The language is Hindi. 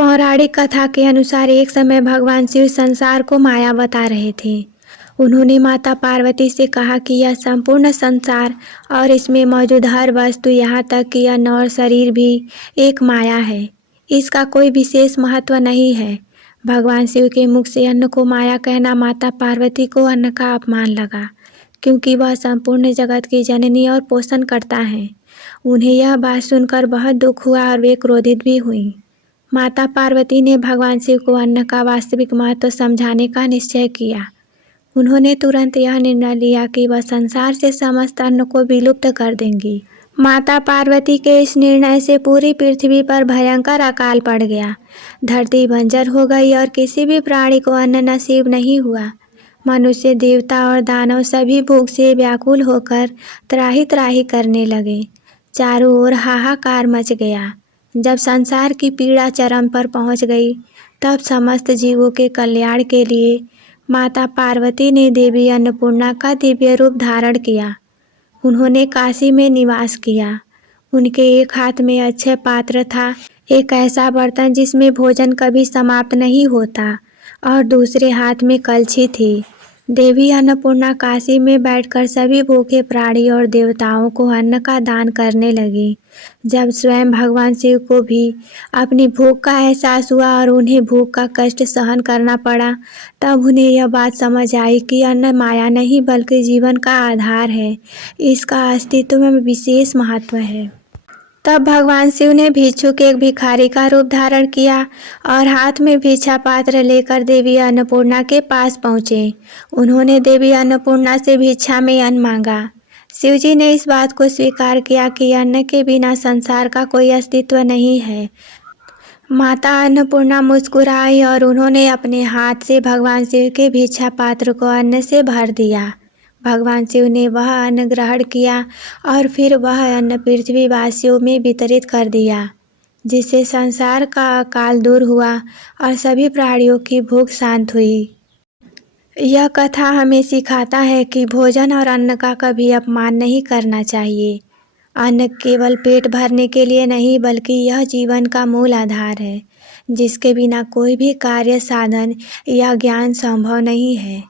पौराणिक कथा के अनुसार एक समय भगवान शिव संसार को माया बता रहे थे। उन्होंने माता पार्वती से कहा कि यह संपूर्ण संसार और इसमें मौजूद हर वस्तु, यहाँ तक कि अन्न और शरीर भी एक माया है। इसका कोई विशेष महत्व नहीं है। भगवान शिव के मुख से अन्न को माया कहना माता पार्वती को अन्न का अपमान लगा, क्योंकि वह संपूर्ण जगत की जननी और पोषण करता है। उन्हें यह बात सुनकर बहुत दुख हुआ और वे क्रोधित भी हुईं। माता पार्वती ने भगवान शिव को अन्न का वास्तविक महत्व समझाने का निश्चय किया। उन्होंने तुरंत यह निर्णय लिया कि वह संसार से समस्त अन्न को विलुप्त कर देंगी। माता पार्वती के इस निर्णय से पूरी पृथ्वी पर भयंकर अकाल पड़ गया। धरती बंजर हो गई और किसी भी प्राणी को अन्न नसीब नहीं हुआ। मनुष्य, देवता और दानव सभी भूख से व्याकुल होकर त्राहि त्राहि करने लगे। चारों ओर हाहाकार मच गया। जब संसार की पीड़ा चरम पर पहुंच गई, तब समस्त जीवों के कल्याण के लिए माता पार्वती ने देवी अन्नपूर्णा का दिव्य रूप धारण किया। उन्होंने काशी में निवास किया। उनके एक हाथ में अक्षय पात्र था, एक ऐसा बर्तन जिसमें भोजन कभी समाप्त नहीं होता, और दूसरे हाथ में कलछी थी। देवी अन्नपूर्णा काशी में बैठकर सभी भूखे प्राणी और देवताओं को अन्न का दान करने लगी। जब स्वयं भगवान शिव को भी अपनी भूख का एहसास हुआ और उन्हें भूख का कष्ट सहन करना पड़ा, तब उन्हें यह बात समझ आई कि अन्न माया नहीं बल्कि जीवन का आधार है। इसका अस्तित्व में विशेष महत्व है। तब भगवान शिव ने भिक्षुक, एक भिखारी का रूप धारण किया और हाथ में भिक्षा पात्र लेकर देवी अन्नपूर्णा के पास पहुँचे। उन्होंने देवी अन्नपूर्णा से भिक्षा में अन्न मांगा। शिवजी ने इस बात को स्वीकार किया कि अन्न के बिना संसार का कोई अस्तित्व नहीं है। माता अन्नपूर्णा मुस्कुराई और उन्होंने अपने हाथ से भगवान शिव के भिक्षा पात्र को अन्न से भर दिया। भगवान शिव ने वह अन्न ग्रहण किया और फिर वह अन्न पृथ्वीवासियों में वितरित कर दिया, जिससे संसार का अकाल दूर हुआ और सभी प्राणियों की भूख शांत हुई। यह कथा हमें सिखाता है कि भोजन और अन्न का कभी अपमान नहीं करना चाहिए। अन्न केवल पेट भरने के लिए नहीं, बल्कि यह जीवन का मूल आधार है, जिसके बिना कोई भी कार्य, साधन या ज्ञान संभव नहीं है।